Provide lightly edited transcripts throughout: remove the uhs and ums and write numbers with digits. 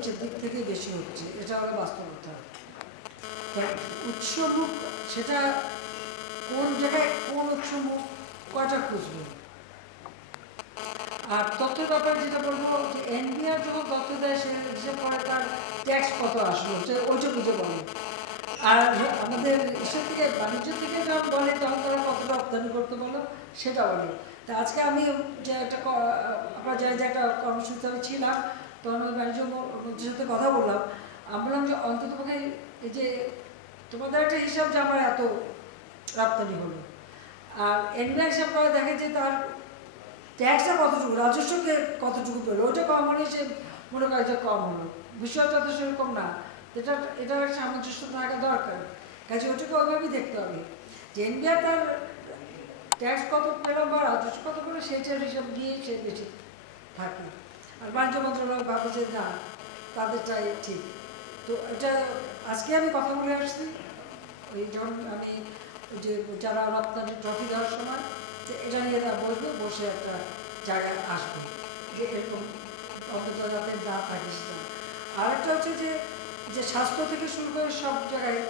নিচের দিক থেকে বেশি হচ্ছে, এটা হলো বাস্তবতা। উৎসমুখ সেটা কোন জায়গায় কোন উৎসমুখ কয়টা খুঁজবে। আর তথ্যের ব্যাপারে যেটা বলবো যে এনবিআর যখন তথ্য দেয় সে হিসেব করে তার ট্যাক্স কত আসলো ওইটা বুঝে বলে। আর আমাদের ইসের থেকে বাণিজ্য থেকে যখন বলে তখন তারা কতটা রপ্তানি করতে বলো সেটা বলে। তা আজকে আমি যে একটা আপনারা জানেন যে একটা কর্মসূচিতে আমি ছিলাম, তখন ওই বাণিজ্য মন্ত্রীর সাথে কথা বললাম। আমি বললাম যে অন্তত পক্ষে এই যে তোমাদের একটা হিসাব যে আমার এত রপ্তানি হলো, আর এনবিআর হিসাব করে দেখে যে তার ট্যাক্সটা কতটুকু, রাজস্বকে কতটুকু পেলো, ওইটা কম হলে সে মনে করে যে কম হলো। বিষয়টা তো সেরকম না, এটার সামঞ্জস্য থাকা দরকার। কাজে ওটাকে ওইভাবেই দেখতে হবে যে এনবিআর তার ট্যাক্স কত পেলো বা রাজস্ব কত পেলো সেটার হিসাব দিয়ে সে বেশি থাকে। আর বাণিজ্য মন্ত্রণালয় ভাবে যে না তাদেরটাই ঠিক। তো এটা আজকে আমি কথা বলে আসছি, ওই যখন আমি যে যারা রপ্তানি ট্রফি দেওয়ার সময় যে এটা নিয়ে তারা বসবে, বসে একটা জায়গায় আসবে যে এরকম অন্তত যাতে না থাকে সেটা। আর একটা হচ্ছে যে স্বাস্থ্য থেকে শুরু করে সব জায়গায়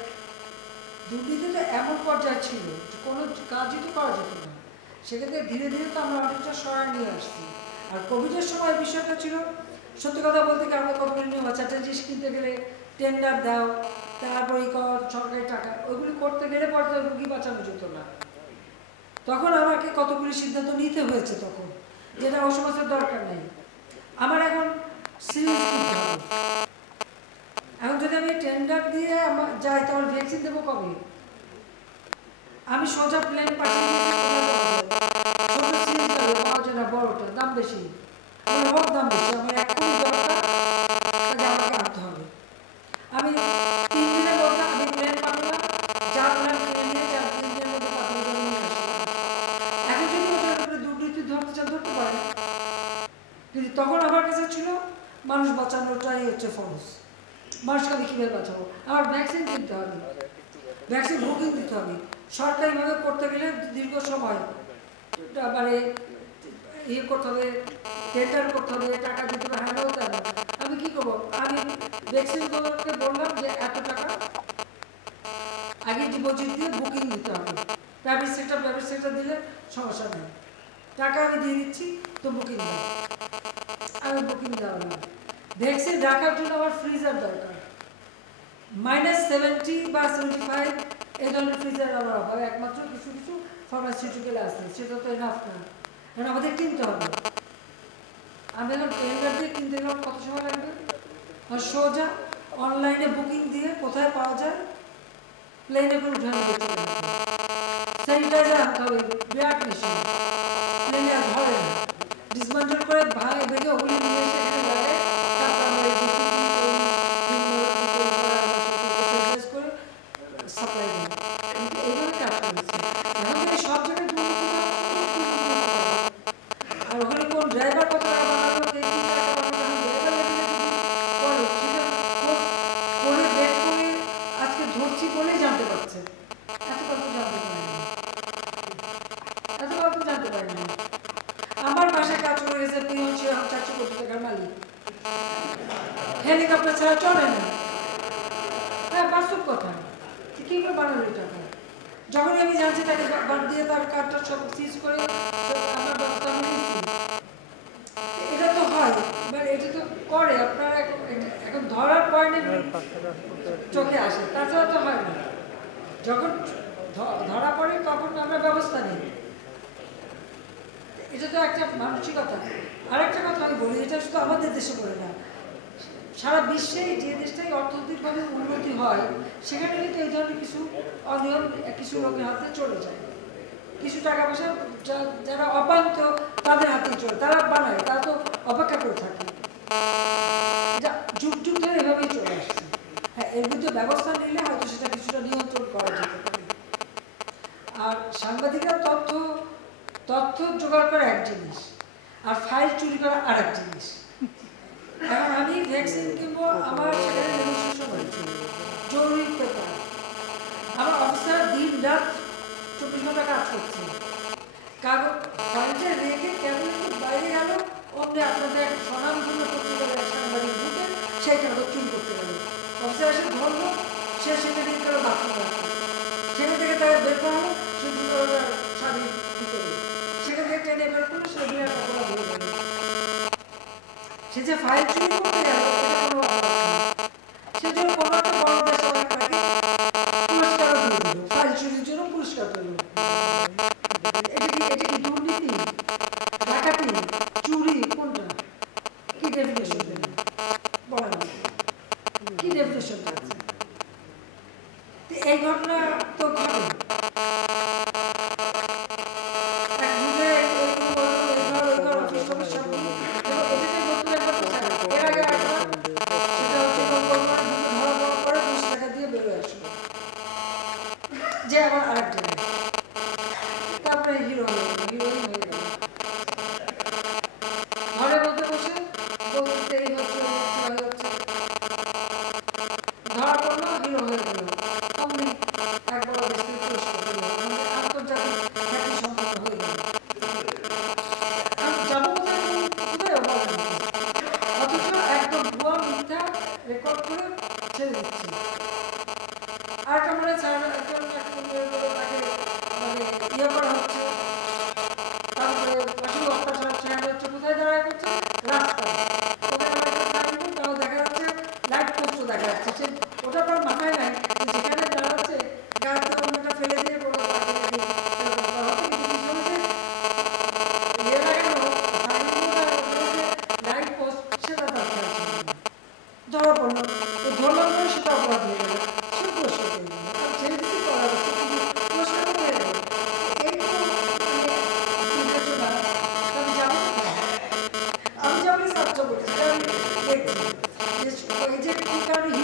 দুর্নীতিটা এমন পর্যায়ে ছিল যে কোনো কাজই তো করা যেত না। সেক্ষেত্রে ধীরে ধীরে তো আমরা অনেকটা সহায় নিয়ে আসছি। আর কোভিডের সময় বিষয়টা ছিল, সত্যি কথা বলতে কি আমরা কতগুলি নিয়ম আছে, একটা জিনিস কিনতে গেলে টেন্ডার দাও, তারপরে সরকারি টাকা, ওইগুলি করতে গেলে পরে রুগী বাঁচানো যেত না। তখন আমাকে কতগুলি সিদ্ধান্ত নিতে হয়েছে তখন, যেটা ওই সমস্ত দরকার নেই। আমার এখন সিরিজ কিনতে হবে। এখন যদি আমি টেন্ডার দিয়ে যাই তাহলে ভ্যাকসিন দেবো কবে? আমি সোজা প্লেন পাঠিয়ে ছোট সিরিজ পাওয়া যায় না, বড়টা দাম বেশি, আমার দাম বেশি, আমার এখনই দরকার, আমাকে আনতে হবে। আমি 3 দিনের মধ্যে আমি প্লেন পাবো না, যা প্ল্যান কিনে নিয়ে 4 দিনের মধ্যে পাঠানোর জন্য নিয়ে আসবো। এখন যদি ওটার উপরে দুর্নীতি ধরতে চান ধরতে পারে, কিন্তু তখন আমার কাছে ছিল মানুষ বাঁচানোটাই হচ্ছে ফরজ। মানুষকে আমি কীভাবে বাঁচাবো? আমার ভ্যাকসিন কিনতে হবে, ভ্যাকসিন বুকিং দিতে হবে, সরকারিভাবে করতে গেলে দীর্ঘ সময় মানে ইয়ে করতে হবে, টেন্ডার করতে হবে, টাকা দিতে হবে, হ্যাঁ হতে হবে। আমি কী করবো? আমি ভ্যাকসিনগুলোকে বললাম যে এত টাকা আগে ডিপোজিট দিয়ে বুকিং দিতে হবে, প্রাইভেট সেক্টর দিলে সমস্যা নেই, টাকা আমি দিয়ে দিচ্ছি তো বুকিং দাও। আমি বুকিং দেওয়া না, ভ্যাকসিন রাখার জন্য আমার ফ্রিজার দরকার, -70 বা 75 এই ধরনের ফ্রিজার আমার অভাব, একমাত্র কিছু কিছু ফার্মাসিউটিক্যালে আছে, সেটা তো এনাফ না, কারণ আমাদের কিনতে হবে। আমি এখন টেন্ডার দিয়ে কিনতে গেলাম, কত সময় লাগবে? আর সোজা অনলাইনে বুকিং দিয়ে কোথায় পাওয়া যায়, প্লেনে করে উঠানো যেতে হবে, স্যানিটাইজার আনতে হবে, বিরাট মেশিন, প্লেনে আর ধরে না, ডিসমেন্টেল করে ভাঙে ভেঙে ওগুলি নিয়ে এসে এখানে লাগে, তারপর আমরা সাপ্লাই দিই, এইভাবে কাজ করেছে। এখন থেকে সব জায়গায় আর ওখানে কোন ড্রাইভার কত টাকা বানালো, করে বের করে আজকে ধরছি বলেই জানতে পারছে, এত কথা জানতে পারিনি। আমার বাসায় কাজ করে গেছে পিয়ন ছিল 400 কোটি টাকার মালিক, হেলিকপ্টার ছাড়া চলে না। হ্যাঁ, বাস্তব কথা, কি করে বানালো টাকা? যখনই আমি জানছি তাকে বাদ দিয়ে তার কার্ডটা সব সিজ করে আমার ব্যবস্থা আমি নিচ্ছি। এটা তো হয়, বাট এটা তো করে আপনারা এখন ধরার পয়েন্টে চোখে আসে, তাছাড়া তো হয় না। যখন ধরা পড়ে তখন আমরা ব্যবস্থা নিই, এটা তো একটা মানসিকতা। আরেকটা কথা আমি বলি, এটা শুধু আমাদের দেশে বলে না, সারা বিশ্বে যে দেশটাই অর্থনৈতিকভাবে উন্নতি হয় সেখানে কিন্তু এই ধরনের কিছু অনিয়ম কিছু লোকের হাতে চলে যায়, কিছু টাকা পয়সা যারা অপান্ত তাদের হাতেই চলে, তারা বানায়, তারা তো অপেক্ষা করে থাকে, এটা যুগ যুগ ধরে এভাবেই চলে আসছে। হ্যাঁ, এর বিরুদ্ধে ব্যবস্থা নিলে হয়তো সেটা কিছুটা নিয়ন্ত্রণ করা যেতে পারে। আর সাংবাদিকরা তথ্য জোগাড় করা এক জিনিস, আর ফাইল চুরি করা আর এক জিনিস। এখন আমি ভ্যাকসিন কিনবো, আমার সেখানে নেগোসিয়েশন হয়েছে, জরুরি পেপার, আমার অফিসার দিন রাত 24 ঘন্টা কাজ করছে, কাগজ ফাইলটা রেখে কেবল একটু বাইরে গেল, অমনি আপনাদের স্বনামধন্য পত্রিকার সাংবাদিক ঢুকে সেই কাগজ চুরি করতে গেল, অফিসার এসে ধরলো, সে সেটা নিয়ে তারা বাথরুম রাখতো, সেখান থেকে তারা বের করালো, সে দুটো স্বাধীন ভিতরে, সেখান থেকে ট্রেনে বের করলো, সে বিরাট অপরাধ হয়ে গেল। সে যে ফাইল চুরি করতে গেল এটা কোনো অপরাধ না, সেজন্য কোনো একটা বড় দেশ অনেক তাকে পুরস্কারও দিয়ে দিল, ফাইল চুরির জন্য পুরস্কার পেল। এটা কি দুর্নীতি, ডাকাতি, চুরি, কোনটা কি ডেফিনেশন দেবেন বলেন, কি ডেফিনেশন আছে? এই ঘটনা তো ঘটে যে আবার আরেকটা, তারপরে হিরো হিরোইন হয়ে গেল, ঘরে বলতে বসে বলতে এই হচ্ছে ধরা পড়লো, হিরো হয়ে গেল, অমনি একবার দেশের পুরস্কার পেল, আমাদের আন্তর্জাতিক খ্যাতি সম্পন্ন হয়ে গেল। যাবো কোথায় অথচ একদম ভুয়া মিথ্যা রেকর্ড করে ছেড়ে দিচ্ছে। আর একটা মানে তাকে মানে ইয়ে করা হচ্ছে, তারপরে আসলে অত্যাচার ছেড়ে হচ্ছে, কোথায় দাঁড়ায় করছে, রাস্তায়, ওখানে তাও দেখা যাচ্ছে লাইট পোস্টও দেখা যাচ্ছে, সে ওটা আপনার মাথায় নাই যেখানে দাঁড়াচ্ছে গাড়িতে অন্যটা ফেলে দিয়ে কোনো লাইট পোস্ট সেটা তার ধরা পড়লো, তো ধরলাম না, সেটা অপরাধ হয়ে গেল, সে পুরস্কার পেয়ে গেল, আর ছেলে কিছু করা হচ্ছে কিন্তু পুরস্কার পেয়ে গেল। এই তো আমি যাবো, আমি যাবো সাহায্য করছি, আমি দেখছি এই যে কি কারণে